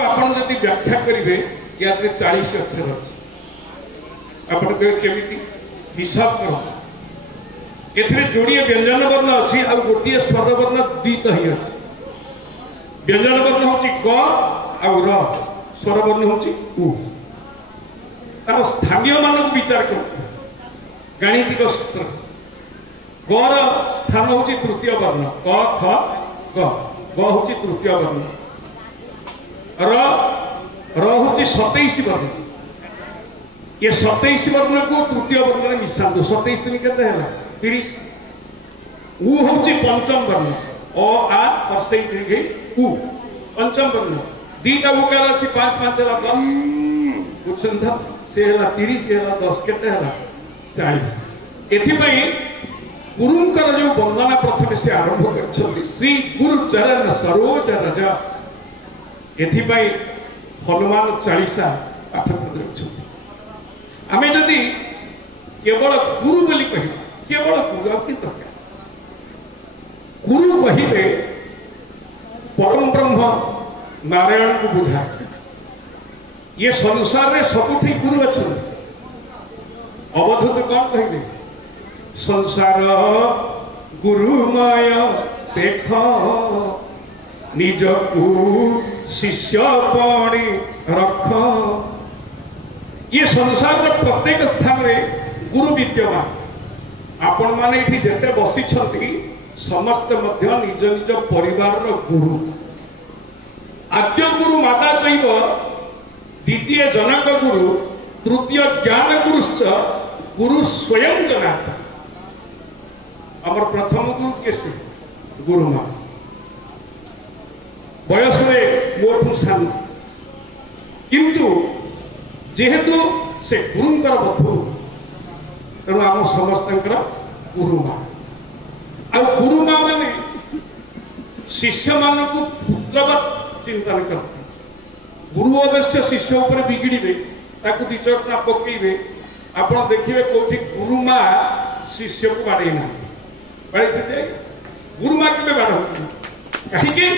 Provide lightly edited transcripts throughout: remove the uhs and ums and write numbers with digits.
को आपण जदि व्याख्या करेंगे या 40 अक्षर अच्छे आपण केमी हिसाब कर एथिरे जोड़िए व्यंजन वर्ण अच्छी आ गोटे स्वर वर्ण दुईटा ही अच्छे व्यंजन वर्ण हूँ ग आ स्वर वर्ण हूँ उ तार स्थानीय मान को विचार कर गाणितिक सूत्र गर स्थान हूँ तृतीय वर्ण क ख ग हूँ तृतीय वर्ण हूँ 27 वर्ण ये 27 वर्ण को तृतीय वर्ण में मिशा 27 दिन के 30 उ हूँ पंचम वर्ण अ आ परसई गई उ पंचम वर्ण दीटा उकार अच्छी 5 5 10 बुझे से 30 10 के 40 एथिपाई गुरुंकर जो वंदना प्रथम से आरंभ कर श्री गुरु चरण सरोज रज एथिपाई हनुमान 40 पाठ कर आम जदि केवल गुरु बोली कह केवल गुरु की दरकार गुरु कहे परम ब्रह्म नारायण को बुझा ये संसार में सबुठी गुरु अच्छा अवधूत कौन कहे संसार गुरुमय देख निज को शिष्य पणी रख ये संसार प्रत्येक स्थान में गुरु विद्यमान आपण माने जेते बसी समस्त मध्य निज निज परिवार गुरु आद्य गुरु माता चैव द्वितीय जनक गुरु तृतीय ज्ञान गुरुश्च गुरु स्वयं जनाथ अमर प्रथम गुरु के गुरु माँ बयस मोठू सान किंतु जेहेतु से गुरुंकर बधू तेणु आम समस्त गुरु माँ आ गुरु माँ मैंने शिष्य मान को पुत्रवत चिंतन करते गुरु अवश्य शिष्य उपर बिगिड़े ताकू दी चटना पकईबे आप देखिए कौटी गुरु माँ शिष्य को बाड़े ना बाड़े गुरु माँ के बाड़ कहीं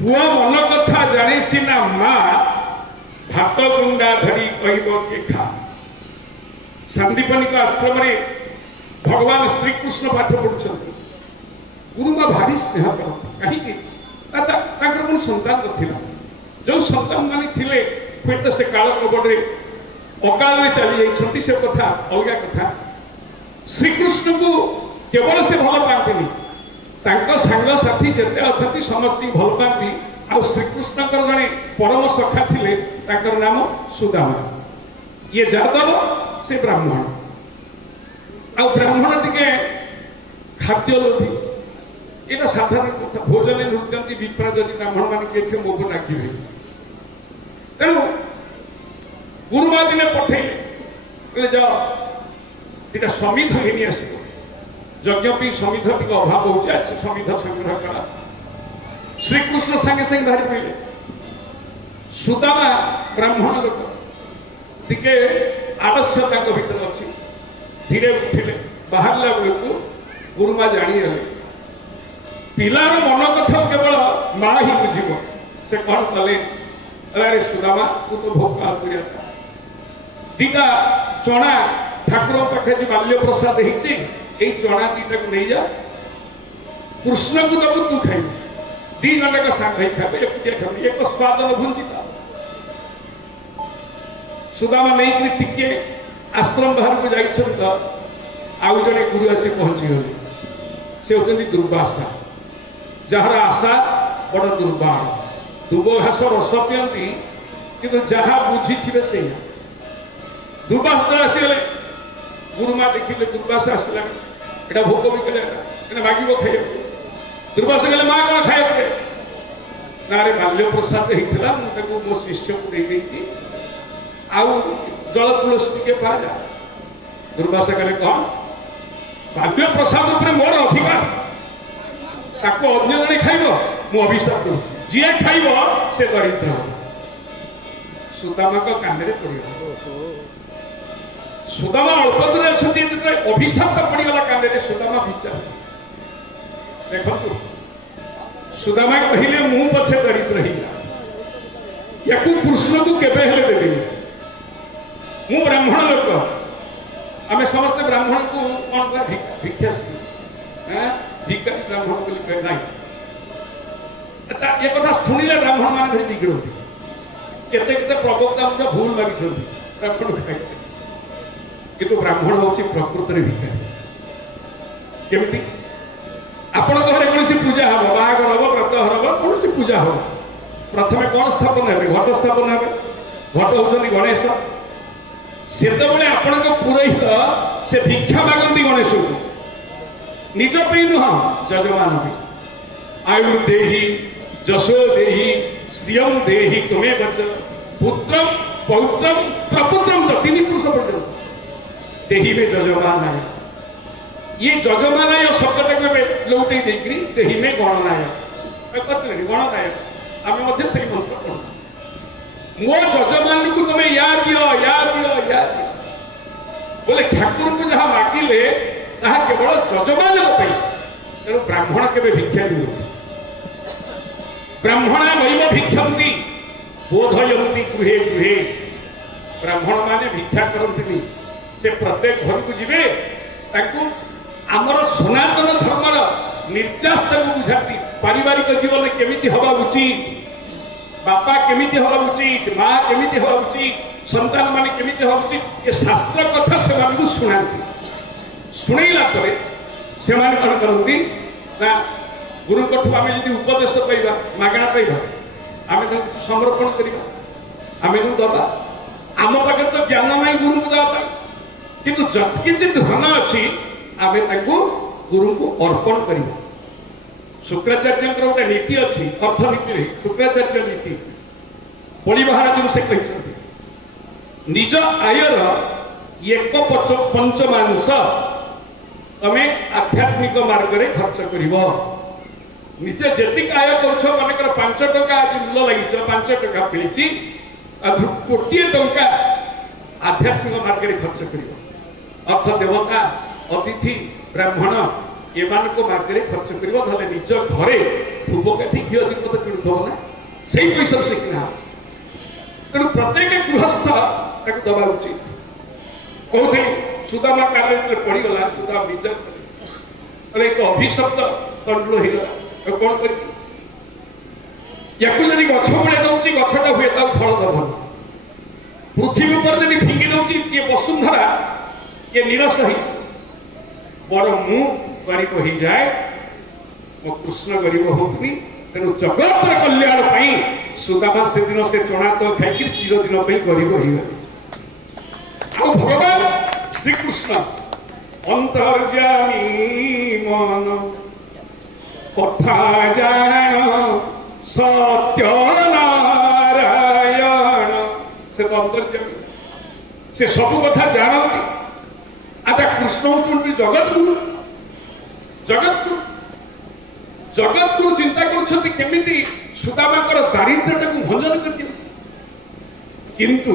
पुआ मन कथा जानी सीना माँ भात गुंडा धरी कह के खा सांदीपनी आश्रम भगवान श्रीकृष्ण पाठ पढ़ुं गुरु माँ भारी स्नेह करते कहीं सन्तान ना जो सन्तान मान थे हुए से काल कबड़े अकाल में चली जाती से कथा अलग कथा श्रीकृष्ण को केवल से भल पाती सांग साथी जिते अच्छा समस्त भल पाती आ श्रीकृष्ण जड़े परम सखा थे नाम सुदामा ये जादव से ब्राह्मण आ ब्राह्मण टे खाद्य लोभी ये साधारण कथा भोजन नृत्य विप्रा जदि ब्राह्मण मान किए मोह डाके तेणु गुरुमा दिने पठे जाओ ये समिध घिनी आस यज्ञ समिध टी अभाव हो समिध संग्रह करा श्रीकृष्ण सागे सागे बाहरी पड़े सुदामा ब्राह्मण लोक टे आलस्यता भीतर अच्छी धीरे उठिले बाहर बेलू गुरुमा जाणीगले पिलार मन कथा केवल माँ ही बुझ से कौन कले अरे सुदामा तू तो भोग कर दीटा चना ठाकुर पाखे जो बाल्य प्रसाद होती चना दीटा को नहीं जा कृष्ण को तब तू खाई दी जन का सांग खाए एकुटिया खाए एक स्वाद न भुंजिता सुदामा नहीं टिके आश्रम बाहर को जाइए आउ जड़े गुरु आसी पहुंची गले से होती दुर्वासा जार आशा बड़ दुर्बाण दुर्घास रस पिंती कि जहाँ बुझी थे से दुर्वास आसगले गुरुमा देखिले दुर्वास आसला एटा भोग भी कले मांग खाइए दुर्वास गले माँ कौन खाए ना बाल्य प्रसाद होता मो शिष्य को दे देती आउ जल तुलसी टे पा जा दुर्वास गले कौन बाल्य प्रसाद उपर मोर अधिकार ताको अन्य जने खाइब मु अभिशाप दूँ जी खाइब से दरिद्र सुदामा कान पड़ सुदामा अल्प दिन अच्छे अभिशाप पड़गला कान सुदामा विचार देखो सुदामा कहले मु पछे दरिद्र ही या कृष्ण को केवे हेले देबी मु ब्राह्मण लोक आमे समस्त ब्राह्मण को कौन का भिक्षा भिक्षा ब्राह्मण बोली कहे नहीं ये कथा शुणिले ब्राह्मण मान भाई बिगड़ती केते केते प्रवक्ता मुझे भूल मागी ब्राह्मण किंतु ब्राह्मण हूँ प्रकृत भिखारी केमती आपण घर कौन पूजा हम बाहर हम व्रतहर हम कौन पूजा हम प्रथम कौन स्थापन है घट स्थापन है घट होती गणेश से आपण पुरोहित से भिक्षा मागती गणेश को निज पे नुह जजमान आयु देहि जशो देहि श्रियम देहि तुम्हें बच पुत्रम पौत्रम प्रपुत्रम तो तीन पुरुष पर्यटन देहि में जजमान है ये जजमानाय शब्द लौटे देकरी देहि में गणनाय गणनाय आम से मंत्र पढ़ मो जजमान को तुम्हें या दियो या दियो या दियो बोले ठाकुर को जहाँ मागिले केवल जजमान तेणु ब्राह्मण के भिक्षा दिए ब्राह्मण नैव भिक्षन्ति बोधयन्ति गृहे गृहे ब्राह्मण माने भिक्षा करते से प्रत्येक घर को जीवे आमर सनातन धर्मर निर्यास बुझाती पारिवारिक जीवन केमिति हवा उचित बापा केमिति हवा उचित माँ केमिति हवा उचित संतान माने केमिति हवा उचित ये शास्त्र कथा से शुणाती शुणैला से कौन करती ना गुरु कठू आम जी उपदेश पाइबा मागणा पाइबा आम समर्पण करवा आम दबा आम पाखे तो ज्ञान नहीं गुरु को देवा किंतु जत्किंचित धन अच्छी आम गुरु को अर्पण करवा शुक्राचार्य गोटे नीति अच्छी अर्थनीति शुक्राचार्य नीति पड़ी बाहर जो से कहते निज आयर एक पंचमांश तमें आध्यात्मिक मार्ग में खर्च कर निजे जी आय कर मनकर 5 टका आज मूल लगी 5 टका मिली गोटे टंका आध्यात्मिक मार्ग में खर्च कर अर्थ देवता अतिथि ब्राह्मण एमान मार्ग में खर्च कर निज घरे धूपकाठी घी दीप तो किणुव ना से पैसा से किना तेणु प्रत्येक गृहस्थ दबा उचित कहते सुदामा काल पड़गला सुदामा विचार एक अभिशप्त कंट्रोल होगा कौन कर गछ बड़े दौर गछटा हुए फल दब पृथ्वी पर जब फिंगी दौर ये वसुंधरा ये निरस ही बड़ मु गरीब हो जाए मो कृष्ण गरीब होनी तेणु जगतर कल्याण सुदामा से दिन से चना तो खाई चिर दिन गरीब हो भगवान श्रीकृष्ण अंतर्जामी मन कथा जान सत्य नारायण से तो अंतर्जामी से सब कथा जानती अच्छा कृष्ण होती जगत गुरु जगत गुरु चिंता करमी सुदामा दारिद्र्य को भंजन कर किंतु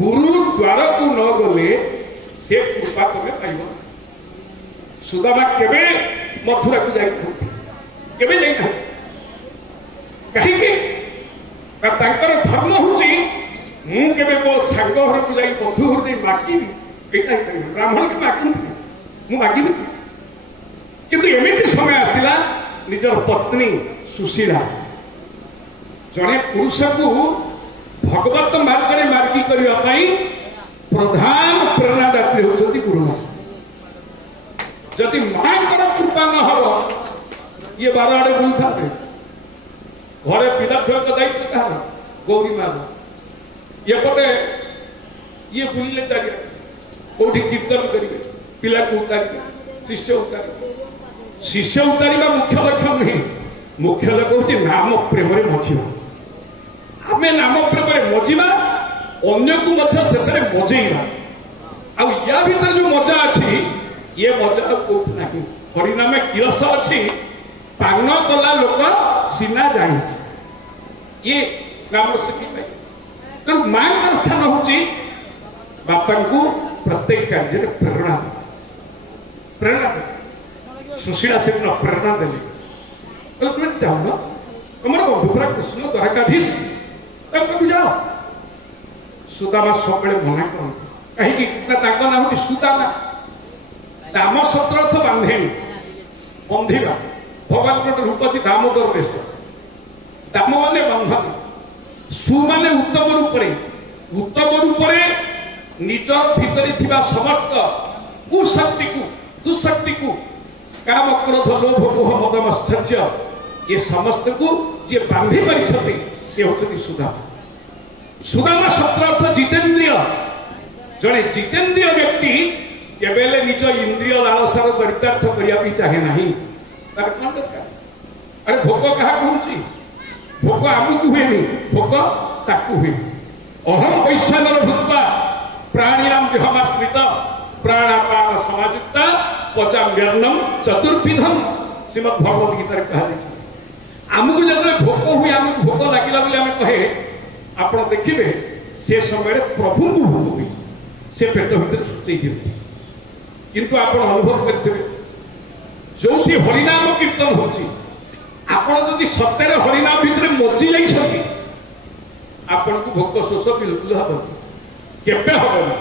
गुरु द्वार को न गले से कृपा तमें पाइब सुदामा केवे मथुरा को जाए कहीं धर्म हूँ मुझे मो सांग घर को जाए बधु घर मागिबी ब्राह्मण के मागि मागिबी किंतु एमती समय आसला निजर पत्नी सुशीला जड़े पुरुष को भगवत मार्ग में मार्गी करने प्रधान प्रेरणादात्री होती गुरुमा जदि माँ कृपा न हम ये 12 आड़े बुल था घरे पिला छुआ का दायित्व कह गौरी माँ ये पटे ये बुले चाहिए कौटी कीर्तन करेंगे पिला को उतारे शिष्य उतारा मुख्य लक्ष्य नुहे मुख्य लक्ष्य हूँ नाम प्रेम मजिवा आम नाम प्रेम मजिवा अन्य को मजेवा या भीतर जो मजा अच्छी ये मजा कौट ना हरिनाम किरस अच्छी पान कला लोक सीना जाए ये नाम शिखी तेणु माँ स्थान हूँ बापा को प्रत्येक कार्य प्रेरणा प्रेरणा सुशीला से प्रेरणा देली तुम जाऊन तुम बंधुपुरा कृष्ण द्वारकाधीश ଯାଅ। ସୁଦାମା ସବୁବେଳେ ମନା କରନ୍ତି, କାହିଁକି ତାଙ୍କ ନାଁ ହଉଛି ସୁଦାମା। ଦାମ ଶବ୍ଦର ଅର୍ଥ ବାନ୍ଧେନି, ବନ୍ଧିବା। ଭଗବାନଙ୍କର ଗୋଟେ ରୂପ ଅଛି ଦାମୋଦର ବେଶ। ଦାମ ମାନେ ବନ୍ଧନ, ସୁ ମାନେ ଉତ୍ତମ ରୂପରେ। ଉତ୍ତମ ରୂପରେ ନିଜ ଭିତରେ ଥିବା ସମସ୍ତ କୁଶକ୍ତିକୁ, ଦୁଶକ୍ତିକୁ, କାମ, କ୍ରୋଧ, ଲୋଭ, ମୋହ, ମଦ, ମତ୍ସର୍ଯ୍ୟ, ଏ ସମସ୍ତକୁ ଯିଏ ବାନ୍ଧି ପାରିଛନ୍ତି ସେ ହେଉଛନ୍ତି ସୁଦାମା। ସୁଦାମା ଶବ୍ଦ ଅର୍ଥ ଜିତେନ୍ଦ୍ରିୟ। ଜଣେ ଜିତେନ୍ଦ୍ରିୟ ବ୍ୟକ୍ତି କେବେ ହେଲେ ନିଜ ଇନ୍ଦ୍ରିୟ ଲାଳସାର ଚରିତାର୍ଥ କରିବା ପାଇଁ ଚାହେଁ ନାହିଁ। ତାର କଣ ଦରକାର? ଆରେ ଭୋଗ କାହାକୁ ହଉଛି? ଭୋଗ ଆମକୁ ହୁଏନି, ଭୋଗ ତାକୁ ହୁଏ। ଅହଂ ବୈଶ୍ୱର ଭୂତ୍ୱା ପ୍ରାଣୀନାମ ଦେହମାଶ୍ରିତ ପ୍ରାଣାପାନ ସମାଯୁକ୍ତ ପଚାମ୍ୟନ୍ନମ୍ ଚତୁର୍ବିଧମ୍ ଶ୍ରୀମଦ୍ ଭଗବତ ଗୀତାରେ କୁହାଯାଇଛି। ଆମକୁ ଯେତେବେଳେ ଭୋକ ହୁଏ, ଆମକୁ ଭୋକ ଲାଗିଲା ବୋଲି ଆମେ କହେ, ଆପଣ ଦେଖିବେ ସେ ସମୟରେ ପ୍ରଭୁଙ୍କୁ ଭୋକ ହୁଏ, ସେ ପେଟ ଭିତରେ ସୂଚେଇ ଦିଅନ୍ତି। କିନ୍ତୁ ଆପଣ ଅନୁଭବ କରିଥିବେ ଯୋଉଠି ହରିନାମ କୀର୍ତ୍ତନ ହଉଛି, ଆପଣ ଯଦି ସତ୍ୟରେ ହରିନାମ ଭିତରେ ମଜି ଯାଇଛନ୍ତି, ଆପଣଙ୍କୁ ଭୋକ ଶୋଷ ବିଲକୁଲ ହବନି, କେବେ ହବନି।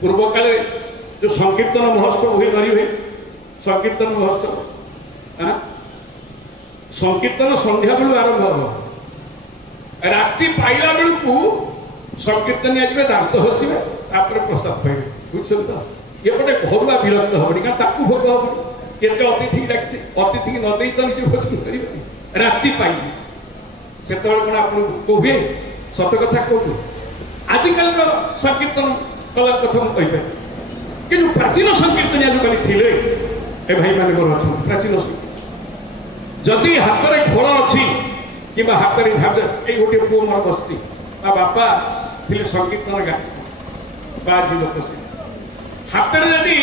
ପୂର୍ବ କାଳେ ଯୋଉ ସଂକୀର୍ତ୍ତନ ମହୋତ୍ସବ ହୁଏ, ଧରି ହୁଏ ସଂକୀର୍ତ୍ତନ ମହୋତ୍ସବ, ସଂକୀର୍ତ୍ତନ ସନ୍ଧ୍ୟା ବେଳୁ ଆରମ୍ଭ ହବ, ରାତି ପାଇଲା ବେଳକୁ ସଂକୀର୍ତ୍ତନ ଯିବେ, ଦାନ୍ତ ହସିବେ, ତାପରେ ପ୍ରସାଦ ପାଇବେ। ବୁଝୁଛନ୍ତି ତ? ଇଏ ଗୋଟେ ଘରୁଆ ବିରକ୍ତ ହବନି, କାରଣ ତାକୁ ଭୋଗ ହବନି। କେତେ ଅତିଥି ଡାକିছে, ଅତିଥି ନ ଦେଇ ତ ନିଜେ ଭୋଜନ କରିବେନି। ରାତି ପାଇବେ, ସେତେବେଳେ କଣ ଆପଣଙ୍କୁ ଭୋକ ହୁଏ? ସତ କଥା କହୁଛୁ। ଆଜିକାଲିର ସଂକୀର୍ତ୍ତନ କଲା କଥା ମୁଁ କହିପାରିବି, କିନ୍ତୁ ପ୍ରାଚୀନ ସଂକୀର୍ତ୍ତନିଆ ଯୋଉମାନେ ଥିଲେ, ଏ ଭାଇମାନେ ମୋର ଅଛନ୍ତି ପ୍ରାଚୀନ ସଂକୀର୍ତ୍ତନ। ଯଦି ହାତରେ ଖୋଳ ଅଛି କିମ୍ବା ହାତରେ ଭାବେ, ଏଇ ଗୋଟିଏ ପୁଅ ମୋର ବସିଛି, ତା ବାପା ଥିଲେ ସଂକୀର୍ତ୍ତନ ଗାଏ, ବାଜି ଲୋକ ସେ ହାତରେ ଯଦି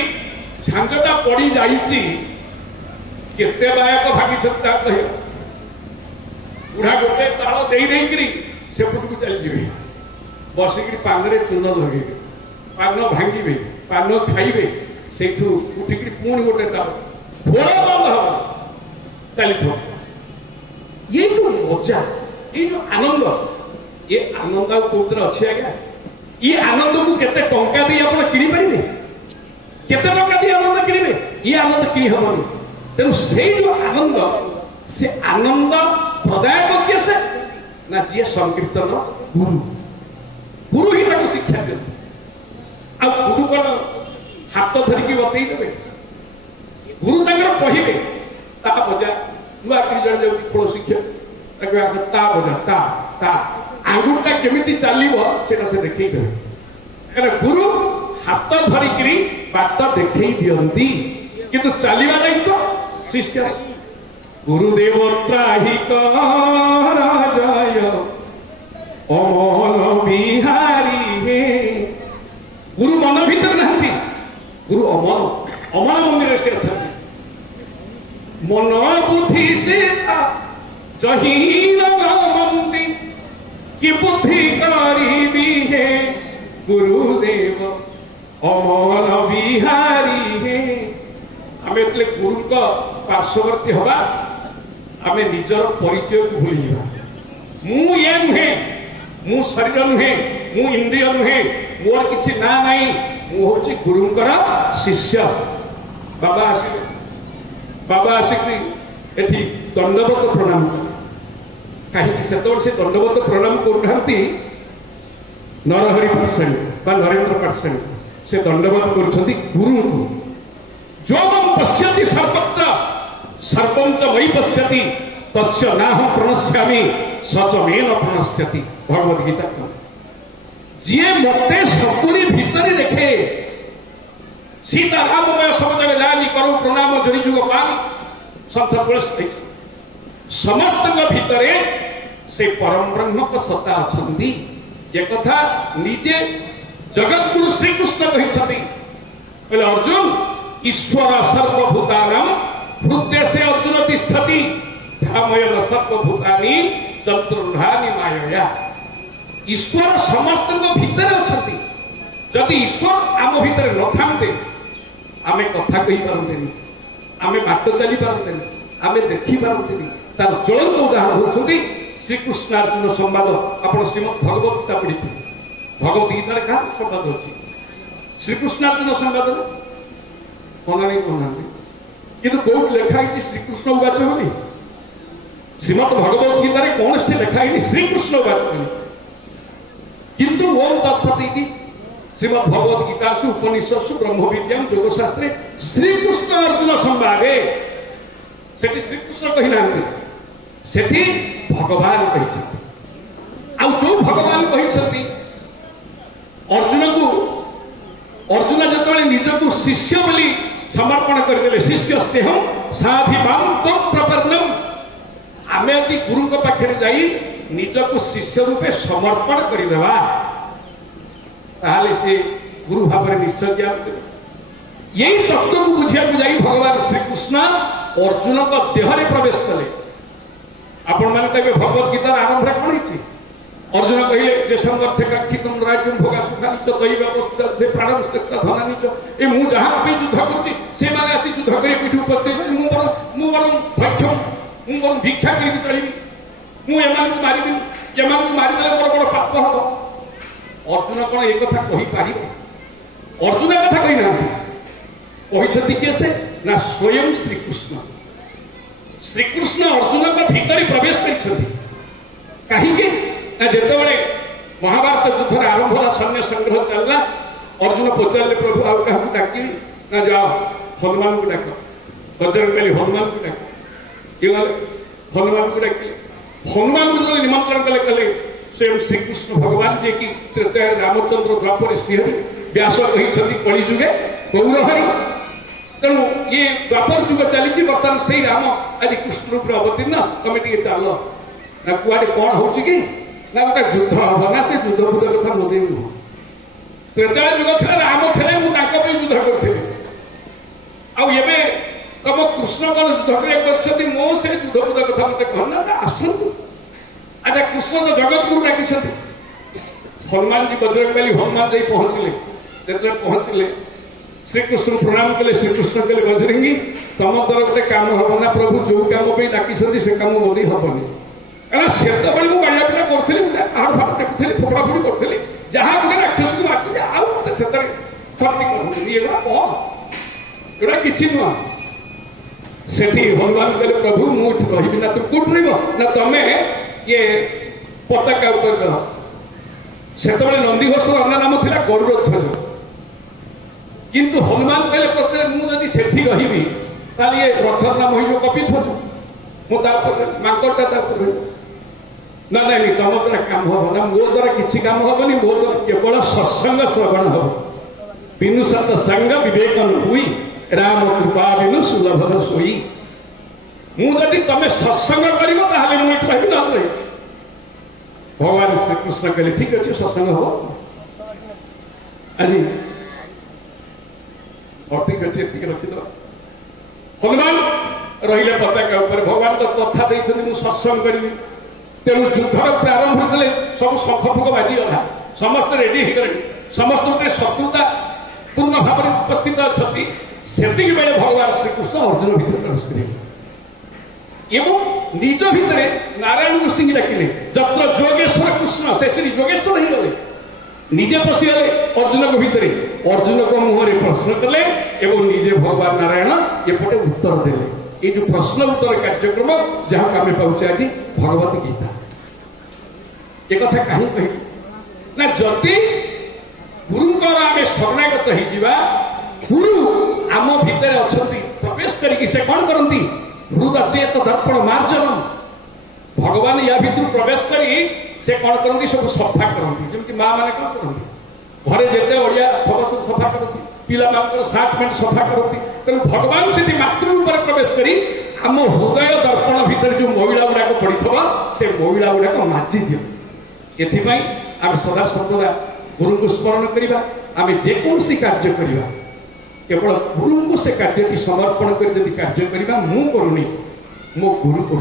ଝାଞ୍ଜଟା ପଡି ଯାଇଛି, କେତେ ବାୟକ ଭାଗିଛନ୍ତି ତା କହିବ। ବୁଢା ଗୋଟେ ତାଳ ଦେଇ ଦେଇକିରି ସେପଟକୁ ଚାଲିଯିବେ, ବସିକିରି ପାନରେ ଚୂନ ଲଗେଇବେ, ପାନ ଭାଙ୍ଗିବେ, ପାନ ଖାଇବେ, ସେଇଠୁ ଉଠିକିରି ପୁଣି ଗୋଟେ ତାଳ, ଘୋର ବନ୍ଦ ହବ, ଚାଲିଥିବ। ଏଇ ଯୋଉ ମଜା, ଏଇ ଯୋଉ ଆନନ୍ଦ, ଏ ଆନନ୍ଦ ଆଉ କୋଉଥିରେ ଅଛି ଆଜ୍ଞା? ଇଏ ଆନନ୍ଦକୁ କେତେ ଟଙ୍କା ଦେଇ ଆପଣ କିଣିପାରିବେ? କେତେ ଟଙ୍କା ଦେଇ ଆନନ୍ଦ କିଣିବେ? ଇଏ ଆନନ୍ଦ କିଣି ହବନି। ତେଣୁ ସେଇ ଯୋଉ ଆନନ୍ଦ, ସେ ଆନନ୍ଦ ପ୍ରଦାୟକ କିଏ? ସେ ନା ଯିଏ ସଂକୀର୍ତ୍ତନ ଗୁରୁ। ଗୁରୁ ହିଁ ତାକୁ ଶିକ୍ଷା ଦିଅନ୍ତି। ଆଉ ଗୁରୁ କଣ ହାତ ଧରିକି ବତେଇ ଦେବେ? ଗୁରୁ ତାଙ୍କର କହିବେ, ତା ବଜା। ନୂଆ କରି ଜଣେ ଯାଉଛି ଖୋଳ ଶିକ୍ଷା, ତାକୁ ତା ବଜା, ତା ଆଙ୍ଗୁଠଟା କେମିତି ଚାଲିବ ସେଇଟା ସେ ଦେଖେଇ ଦେବେ। କାରଣ ଗୁରୁ ହାତ ଧରିକିରି ବାଟ ଦେଖେଇ ଦିଅନ୍ତି, କିନ୍ତୁ ଚାଲିବା ଦାୟିତ୍ୱ ଶିଷ୍ୟ। ଗୁରୁଦେବ ତ୍ରାହି କର ଜୟ ଅମନ ବିହାରୀ ହେ। ଗୁରୁ ମନ ଭିତରେ ନାହାନ୍ତି, ଗୁରୁ ଅମନ, ଅମନ ମନ୍ଦିରରେ ସେ ଅଛନ୍ତି। ମନ ବୁଦ୍ଧି ଚେତା ଜହୀନ ମନ୍ଦି କି ବୁଦ୍ଧି କରିବି ହେ ଗୁରୁଦେବ ଅମନ ବିହାରୀ ହେ। ଆମେ ଯେତେବେଳେ ଗୁରୁଙ୍କ ପାର୍ଶ୍ୱବର୍ତ୍ତୀ ହବା, ଆମେ ନିଜର ପରିଚୟକୁ ଭୁଲିଯିବା। ମୁଁ ଇଏ ନୁହେଁ, ମୁଁ ଶରୀର ନୁହେଁ, ମୁଁ ଇନ୍ଦ୍ରିୟ ନୁହେଁ, ମୋର କିଛି ନାଁ ନାହିଁ, ମୁଁ ହଉଛି ଗୁରୁଙ୍କର ଶିଷ୍ୟ। ବାବା ଆସିକି ଏଠି ଦଣ୍ଡବତ ପ୍ରଣାମ କଲେ। କାହିଁକି? ସେତେବେଳେ ସେ ଦଣ୍ଡବତ ପ୍ରଣାମ କରୁନାହାନ୍ତି ନରହରି ପାଠଶାଳୀ ବା ନରେନ୍ଦ୍ର ପାଠଶାଳୀ, ସେ ଦଣ୍ଡବତ କରୁଛନ୍ତି ଗୁରୁଙ୍କୁ। ଯୋଗମ୍ ପଶ୍ୟତି ସର୍ବତ୍ର ସର୍ବଂ ଚ ମୟି ପଶ୍ୟତି ତସ୍ୟ ନାହଂ ପ୍ରଣଶ୍ୟାମି ସଚ ମେ ନ ପ୍ରଣଶ୍ୟତି। ଭଗବତ ଗୀତା। ଯିଏ ମତେ ସବୁରି ଭିତରେ ଦେଖେ, ସୀତା ରାମମୟ ସମଜରେ ଜାନି କରୁ ପ୍ରଣାମ ଯୋଡ଼ି ଯୁଗ ପାଣି। ସମସ୍ତଙ୍କ ଭିତରେ ସେ ପରମ ବ୍ରହ୍ମଙ୍କ ସତ୍ତା ଅଛନ୍ତି। ଏ କଥା ନିଜେ ଜଗତଗୁରୁ ଶ୍ରୀକୃଷ୍ଣ କହିଛନ୍ତି। କହିଲେ, ଅର୍ଜୁନ ଈଶ୍ୱର ସର୍ବଭୂତାନାଂ ହୃଦୟସେ ଅର୍ଜୁନ ତିଷ୍ଠତି ଧାମୟନ ସର୍ବଭୂତାନି ଚତୁର୍ଧାନି ମାୟୟା। ଈଶ୍ୱର ସମସ୍ତଙ୍କ ଭିତରେ ଅଛନ୍ତି। ଯଦି ଈଶ୍ୱର ଆମ ଭିତରେ ନଥାନ୍ତେ, ଆମେ କଥା କହିପାରନ୍ତେନି, ଆମେ ବାଟ ଚାଲିପାରନ୍ତେନି, ଆମେ ଦେଖିପାରନ୍ତେନି। ତାର ଜ୍ୱଳନ୍ତ ଉଦାହରଣ ହେଉଛନ୍ତି श्रीकृष्णार्जुन संवाद आप श्रीमद भगवत गीता पढ़ी भगवत गीतार क्या संवाद अच्छी श्रीकृष्णार्जुन संवाद कहना कहना कि कौट लिखाई श्रीकृष्ण उवाच बोली श्रीमद भगवत गीतार कौन से लिखाई श्रीकृष्ण उवाच बोली किंतु ओम तत्सत श्रीमद भगवत गीतासु उपनिषत्सु ब्रह्म विद्याम योगशास्त्रे श्रीकृष्ण अर्जुन संवादे सेठी श्रीकृष्ण कही ना सेठी भगवान कही जो भगवान कही अर्जुन को अर्जुन जो निज को शिष्य बोली समर्पण करदे शिष्य स्नेह साधिपन्नम आम यदि गुरु पाखे जाई निज को शिष्य रूपे समर्पण करदेवा से गुरु भाव में निश्चय ज्ञान यही तत्व को बुझा जाई भगवान श्रीकृष्ण अर्जुन का देहरे प्रवेश कले आपण मैंने कहे भगवत गीतार आरंभ कौन है अर्जुन कहले देशम राज्यम भोगा सुखानिच दैव प्राण धनानिच ए मु जहाँ युद्ध करती से मैंने आसी युद्ध कर उपस्थित भक्षम मुझे भिक्षा कर चलि मुझे मारिबी मारिदे मोर बड़ पाप हम अर्जुन कौन एक कथा कही अर्जुन कथा कही ना किए से ना स्वयं श्रीकृष्ण श्रीकृष्ण अर्जुन का भीतर प्रवेश कहीं जितेबाला महाभारत युद्ध आरंभ सैन्य संग्रह चलला अर्जुन पचारे प्रभु आउ क्या डाक ना जाओ हनुमान को डाक बजरंगबली हनुमान को डाक हनुमान को डाक हनुमान को जो निमंत्रण कले स्वयं श्रीकृष्ण भगवान जी की त्रेता रामचंद्र द्वापर श्रीहरि व्यास कही कली जुगे गौरहरि तेणु ये द्वापर जुग चली बर्तमान से राम आज कृष्ण रूप अवतीर्ण तुम टे चल ना कुआडे कौन हो कि ना गोटे युद्ध हम ना से युद्ध बुद्ध कथा मोदी नुह त्रेता जुग थे राम थे मुझे युद्ध करी तुम कृष्ण कौन युद्ध कर मो से युद्ध बुद्ध कथा मत कहना आसतु अच्छा कृष्ण तो जगत गुरु डाक हनुमान जी बजरंगबली हनुमान जी पहुंचले जो पहुंचले श्रीकृष्ण प्रणाम कले श्रीकृष्ण कले बजरंगी तुम द्वारा गोटे काम हम ना प्रभु जो काम डाक से काम मोदी हेनी कारण से बाड़िया पिला करी पहाड़ फाड़ टेकुली फोपड़ा फोड़ी करी जहाँ गोटे राक्षस को मारती आउ से छटी करा कौन एटा कि नुह से हनुमान कहले प्रभु मुझे रही ना तुम कौट ना तुम ये पताका से नंदीघोष अन्य नाम था गरुड़ध्वज किंतु हनुमान कहले प्रत्येक मुझे सेठी रही ये रथर नाम हो कपिध्वज मुझे मांकटा ना नहीं तुम द्वारा काम हम ना मो द्वारा किसी काम हेनी मो द्वारा केवल सत्संग श्रवण हम बिनु सत संग विवेक हुई राम कृपा बिनु सुलभ सोई मुझे तुम सत्संग कर भगवान श्रीकृष्ण कहले ठीक अच्छे सत्संग हो आज ठीक अच्छे रखीद हनुमान रही पताका भगवान तो कथा मुझे सत्संग करी तेणु युद्धर प्रारंभ होते सब शंख फुक बाजीगला समस्त रेडी हो समस्त शत्रुता पूर्ण भाव में उपस्थित अच्छा से भगवान श्रीकृष्ण अर्जुन भितर प्रवेश करेंगे निज भितर नारायण ऋषि डाकिले जत्र जोगेश्वर कृष्ण से श्री जोगेश्वर ही गले निजे पशिगले अर्जुन को भितर अर्जुन को मुहर प्रश्न कले निजे भगवान नारायण एपटे उत्तर देले ये जो प्रश्न उत्तर कार्यक्रम जहाँ आम पाचे आज भगवत गीता एक कथा कहीं कह ना जदि गुरुंकर आम शरणागत हो गुरु आम भितर अच्छा प्रवेश करके से कौन करती हृदय दर्पण मार्जन भगवान या भीतर प्रवेश करी से कौन करती सब सफा करती जमी माँ मैंने कौन करती घरे जिते ओडिया भग सब सफा करती पिला सार्ट पैंट सफा करती तेणु भगवान से मातृरूप प्रवेश करी आम हृदय दर्पण भितर जो महिला गुड़ाक पड़ी से महिला गुड़ाक माजी दिए एपाई आम सदा सर्वदा गुरु को स्मरण करवा आम जेकोसी कार्य करवा केवल गुरु को से कार्य समर्पण कर कार्य करवा मु करूनी मो गुरु कर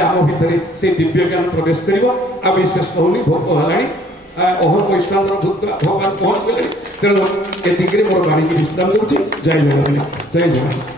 आम भितर से दिव्य ज्ञान प्रवेश कर विशेष कहूनी भोक है अहम वैष्णव भगवान पहुंच गले तेणु ये मोर बाणी की विश्राम दूसरी जय जगन्नाथ जय जगन्नाथ।